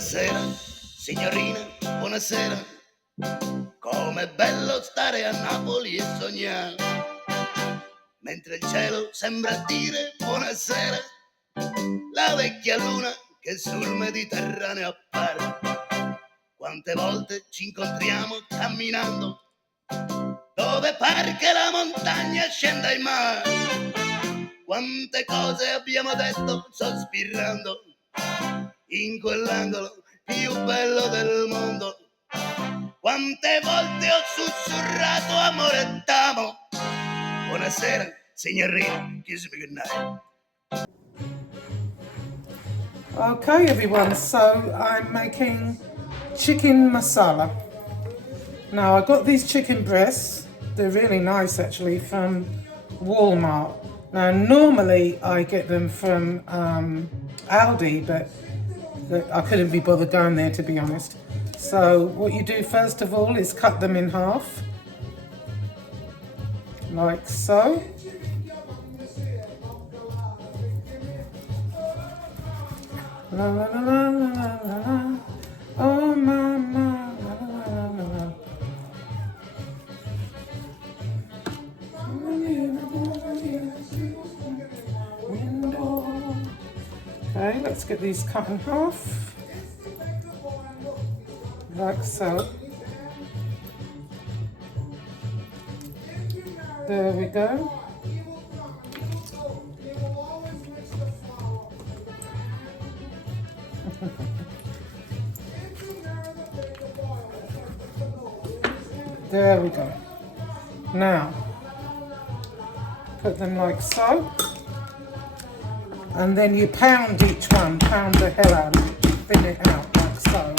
Buonasera, signorina, buonasera. Com'è bello stare a Napoli e sognare. Mentre il cielo sembra dire buonasera, la vecchia luna che sul Mediterraneo appare. Quante volte ci incontriamo camminando, dove pare che la montagna scenda in mare. Quante cose abbiamo detto sospirando in quell'angolo più bello del mondo. Quante volte ho sussurrato amore t'amo. Buonasera, signorina, kiss me goodnight. Okay everyone, so I'm making chicken masala. Now I got these chicken breasts, they're really nice actually, from Walmart. Now normally I get them from Aldi, but I couldn't be bothered going there, to be honest. So what you do first of all is cut them in half, like so. La la la la la la la. Oh mama, la la la la la. Okay, let's get these cut in half, like so. There we go. There we go. Now, put them like so. And then you pound each one, pound the hell out of it, thin it out like so.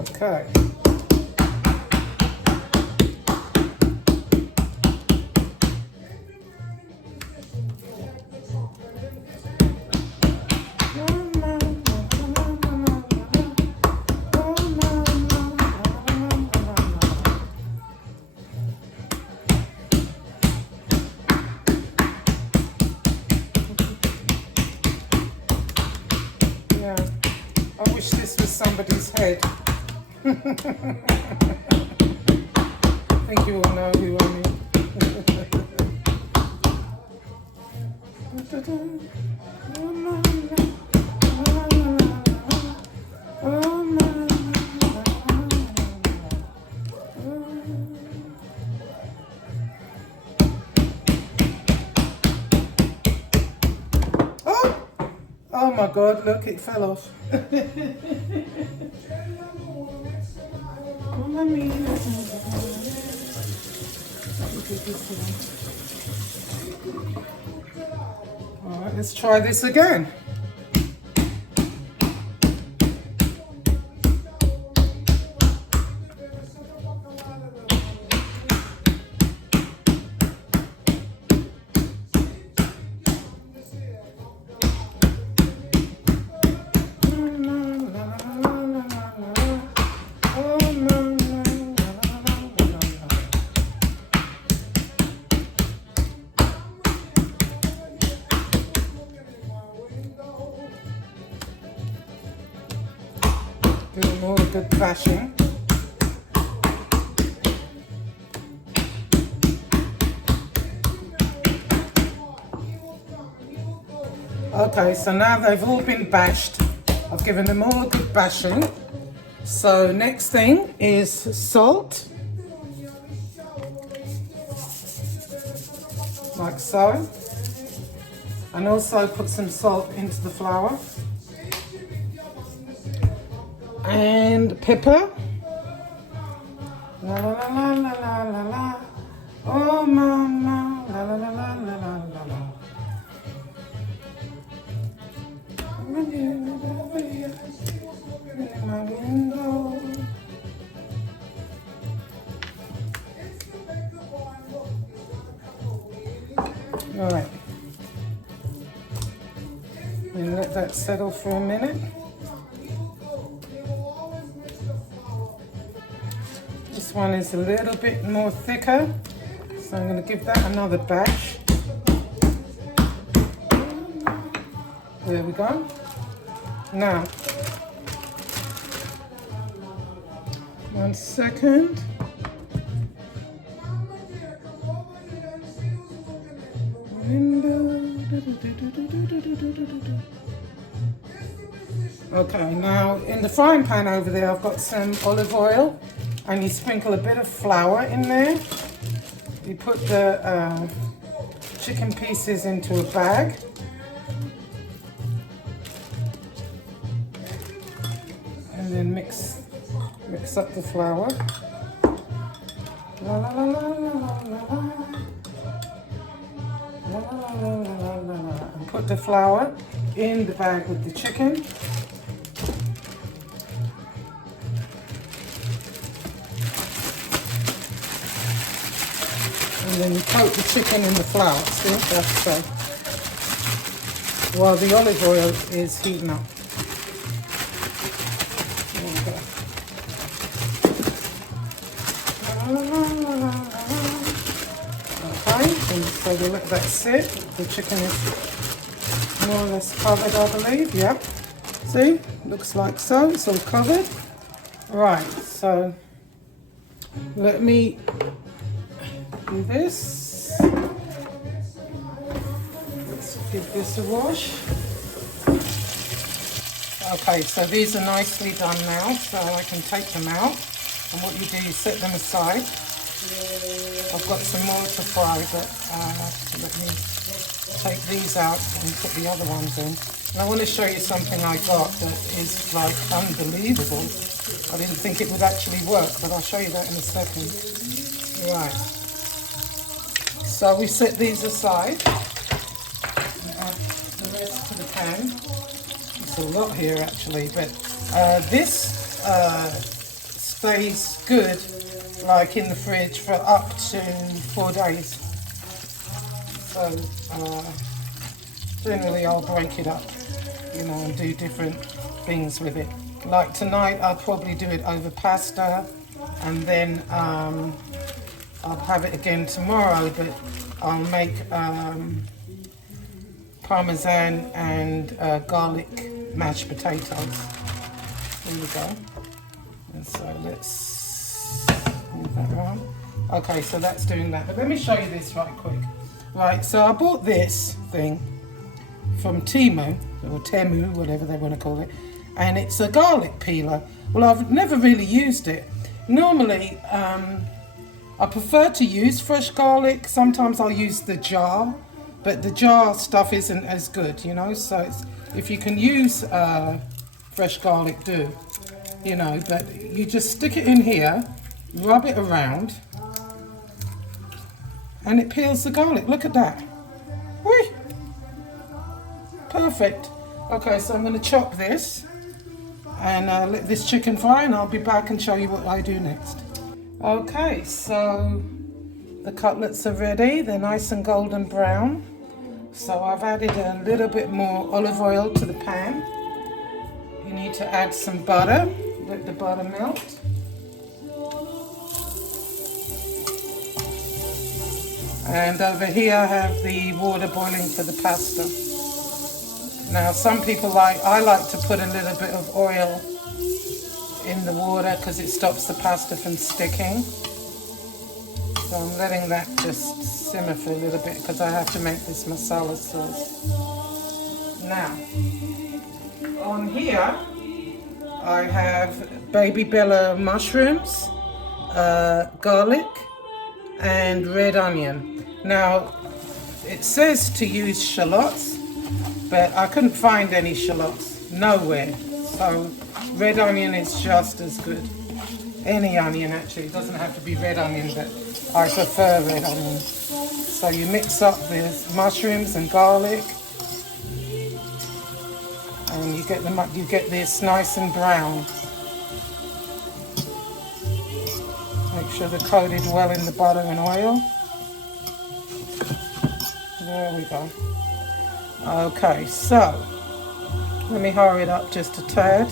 Okay. Yeah, I wish this was somebody's head. I think you all know who I mean. Oh my God, look, it fell off. Alright, let's try this again. Doing all a good bashing. Okay, so now they've all been bashed. I've given them all a good bashing. So next thing is salt. Like so. And also put some salt into the flour. And pepper. La la la la la la la. Oh mama, la la la la la la la la. My window. All right. And let that settle for a minute. one is a little bit more thicker, so I'm going to give that another batch. There we go. Now, 1 second. Okay, now in the frying pan over there I've got some olive oil, and you sprinkle a bit of flour in there. You put the chicken pieces into a bag. And then mix up the flour. La la la la la la la. La la la la la la. And put the flour in the bag with the chicken. And then you coat the chicken in the flour. See, that's so. While the olive oil is heating up. Okay, and so we'll let that sit. The chicken is more or less covered, I believe. Yeah. See, looks like so. It's all covered. Right. So let me do this. Let's give this a wash. Okay, so these are nicely done now, so I can take them out. And what you do, you set them aside. I've got some more to fry, but let me take these out and put the other ones in. And I want to show you something I got that is like unbelievable. I didn't think it would actually work, but I'll show you that in a second. Right. So we set these aside and add the rest to the pan. It's a lot here actually, but this stays good like in the fridge for up to 4 days. So generally I'll break it up, you know, and do different things with it. Like tonight I'll probably do it over pasta, and then I'll have it again tomorrow, but I'll make parmesan and garlic mashed potatoes. Here we go. And so let's move that around. Okay, so that's doing that. But let me show you this right quick. Right, so I bought this thing from Temu, or Temu, whatever they want to call it, and it's a garlic peeler. Well, I've never really used it. Normally, I prefer to use fresh garlic. Sometimes I'll use the jar, but the jar stuff isn't as good, you know, so it's, if you can use fresh garlic, do, you know, but you just stick it in here, rub it around, and it peels the garlic. Look at that. Whee! Perfect. Okay, so I'm going to chop this and let this chicken fry, and I'll be back and show you what I do next. Okay, so the cutlets are ready. They're nice and golden brown. So I've added a little bit more olive oil to the pan. You need to add some butter. Let the butter melt. And over here I have the water boiling for the pasta. Now some people I like to put a little bit of oil in the water because it stops the pasta from sticking. So I'm letting that just simmer for a little bit because I have to make this masala sauce. Now, on here I have baby bella mushrooms, garlic and red onion. Now it says to use shallots, but I couldn't find any shallots, nowhere. So red onion is just as good. Any onion actually, it doesn't have to be red onion, but I prefer red onion. So you mix up the mushrooms and garlic, and you get this nice and brown. Make sure they're coated well in the butter and oil. There we go. Okay, so let me hurry it up just a tad.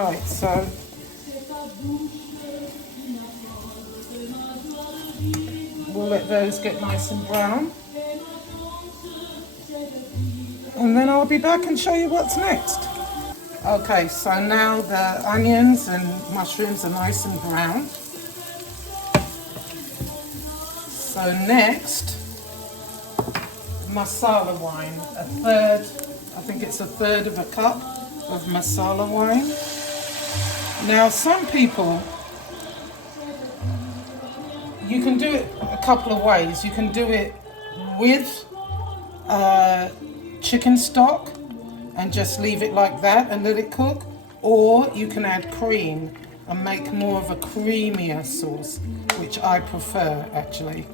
Right, so we'll let those get nice and brown. And then I'll be back and show you what's next. Okay, so now the onions and mushrooms are nice and brown. So next, Marsala wine, I think it's a third of a cup of Marsala wine. Now some people, you can do it a couple of ways. You can do it with chicken stock and just leave it like that and let it cook, or you can add cream and make more of a creamier sauce, which I prefer actually.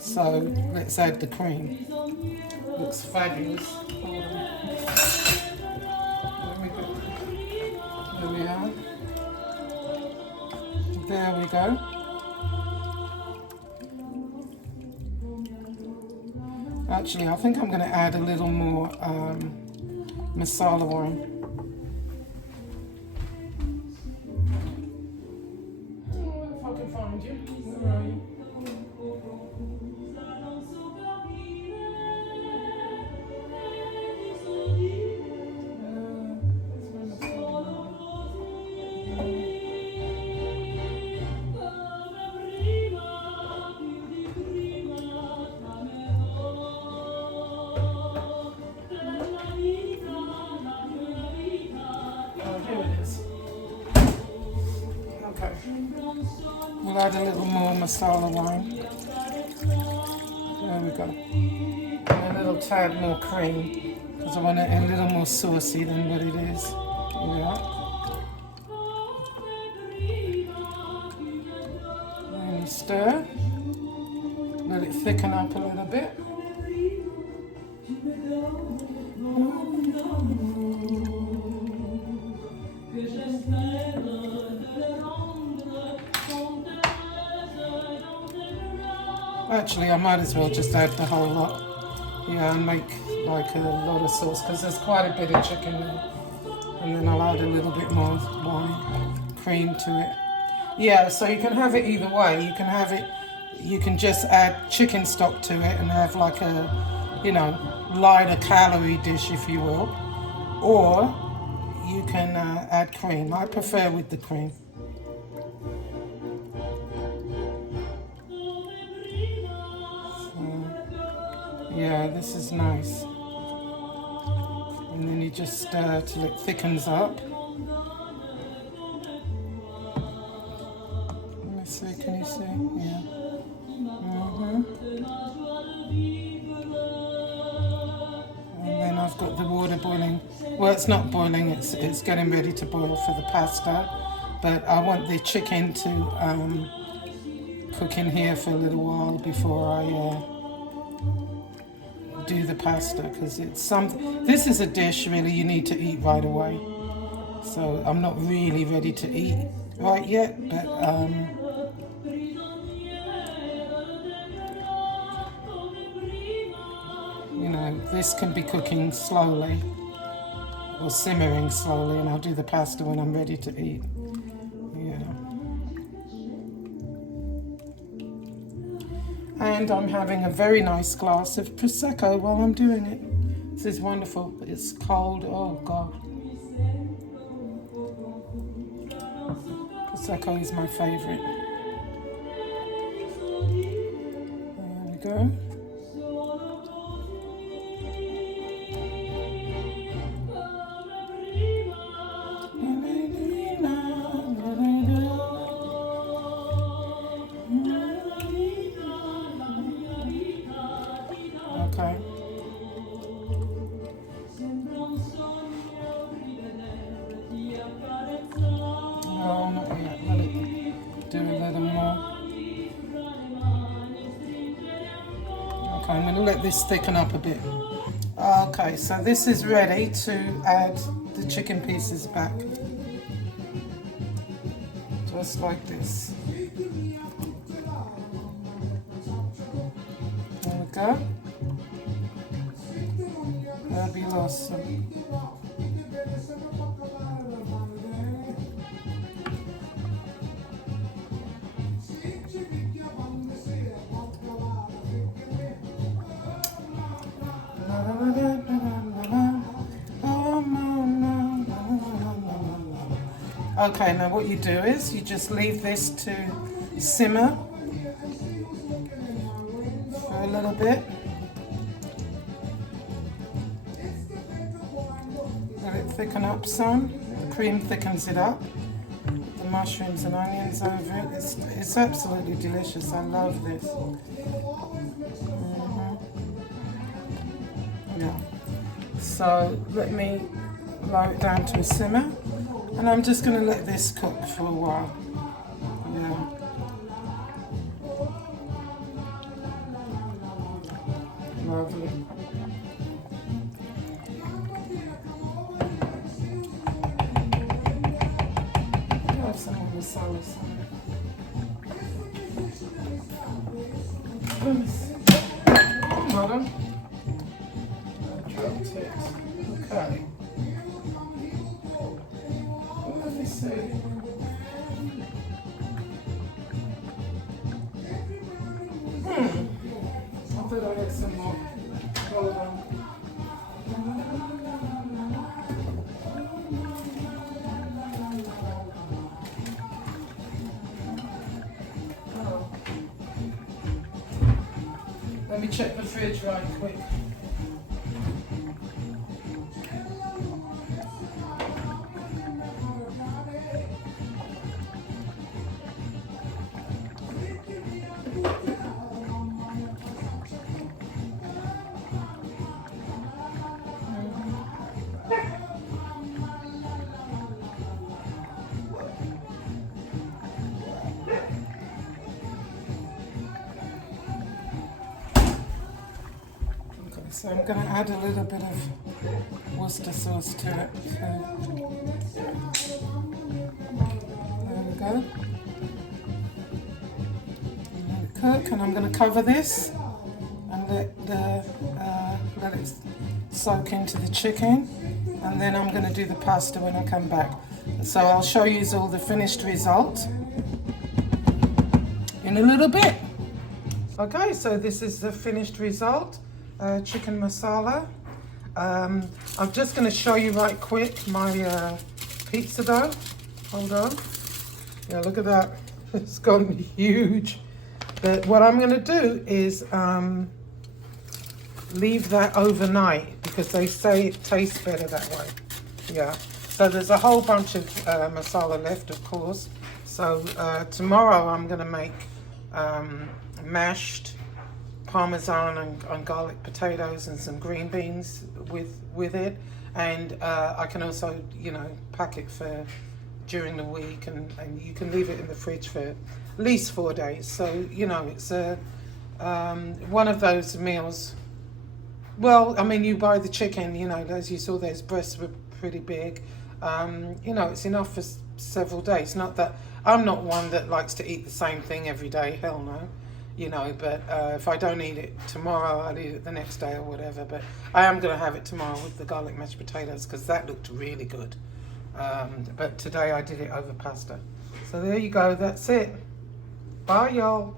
So let's add the cream. Looks fabulous. There we are. There we go. Actually, I think I'm going to add a little more Marsala wine. If I can find you. Where are you? Okay. We'll add a little more Marsala wine. There we go. And a little tad more cream, because I want it a little more saucy than what it is. Here we are. And you stir. Let it thicken up a little bit. Actually, I might as well just add the whole lot. Yeah, and make like a lot of sauce, because there's quite a bit of chicken there. And then I'll add a little bit more wine, cream to it. Yeah, so you can have it either way. You can have it, you can just add chicken stock to it and have like a, you know, lighter calorie dish, if you will. Or you can add cream. I prefer with the cream. Yeah, this is nice. And then you just stir till it thickens up. Let me see, can you see? Yeah. And then I've got the water boiling. Well, it's not boiling, it's getting ready to boil for the pasta. But I want the chicken to cook in here for a little while before I do the pasta, because this is a dish really you need to eat right away. So I'm not really ready to eat right yet, but you know, this can be cooking slowly or simmering slowly, and I'll do the pasta when I'm ready to eat. And I'm having a very nice glass of Prosecco while I'm doing it. This is wonderful. It's cold. Oh, God. Prosecco is my favorite. There we go. Okay. No, not yet. Let it do a little more. Okay, I'm going to let this thicken up a bit. Okay, so this is ready to add the chicken pieces back. Just like this. There we go. Fabuloso. Okay, now what you do is you just leave this to simmer for a little bit. Let it thicken up some. The cream thickens it up. The mushrooms and onions over it. It's absolutely delicious. I love this. Yeah. So let me lower it down to a simmer, and I'm just going to let this cook for a while. Yeah. Lovely. Have some of the salad. Hold on. I dropped it. Okay. Let me see. I thought I had some more. Hold on. Let me check the fridge right quick. So I'm going to add a little bit of Worcester sauce to it. So, there we go. Let it cook, and I'm going to cover this and let it soak into the chicken, and then I'm going to do the pasta when I come back. So I'll show you all the finished result in a little bit. Okay, so this is the finished result. Chicken masala. I'm just going to show you right quick my pizza dough. Hold on. Yeah, look at that. It's gotten huge. But what I'm going to do is leave that overnight, because they say it tastes better that way. Yeah. So there's a whole bunch of masala left, of course. So tomorrow I'm going to make mashed Parmesan and garlic potatoes and some green beans with it, and I can also, you know, pack it for during the week, and you can leave it in the fridge for at least 4 days. So, you know, it's a one of those meals. Well, I mean, you buy the chicken, you know, as you saw, those breasts were pretty big. You know, it's enough for several days. Not that I'm not one that likes to eat the same thing every day, hell no. You know, but if I don't eat it tomorrow, I'll eat it the next day or whatever. But I am going to have it tomorrow with the garlic mashed potatoes, because that looked really good. But today I did it over pasta. So there you go, that's it. Bye, y'all.